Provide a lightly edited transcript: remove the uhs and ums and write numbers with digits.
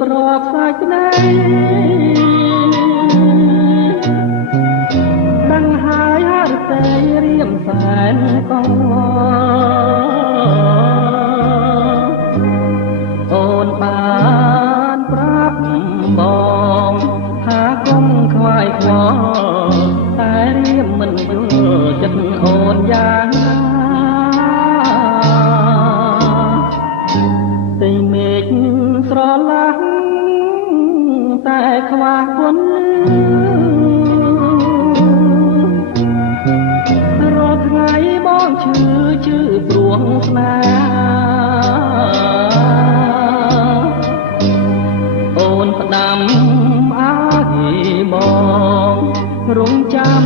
ប្រកសាច់ក្តីដឹងហើយហឫទ័យរៀមសែនកងអូនបានប្រាប់បងថាកុំខ្វាយខ្វល់តែរៀមមិនយល់ចិត្តអូនយ៉ាងណាតែមេឃស្រឡាស់តែខ្វះគុណរាល់ថ្ងៃបងឈឺព្រួងស្នេហ៍អូនផ្ដាំអើយបងរងចាំ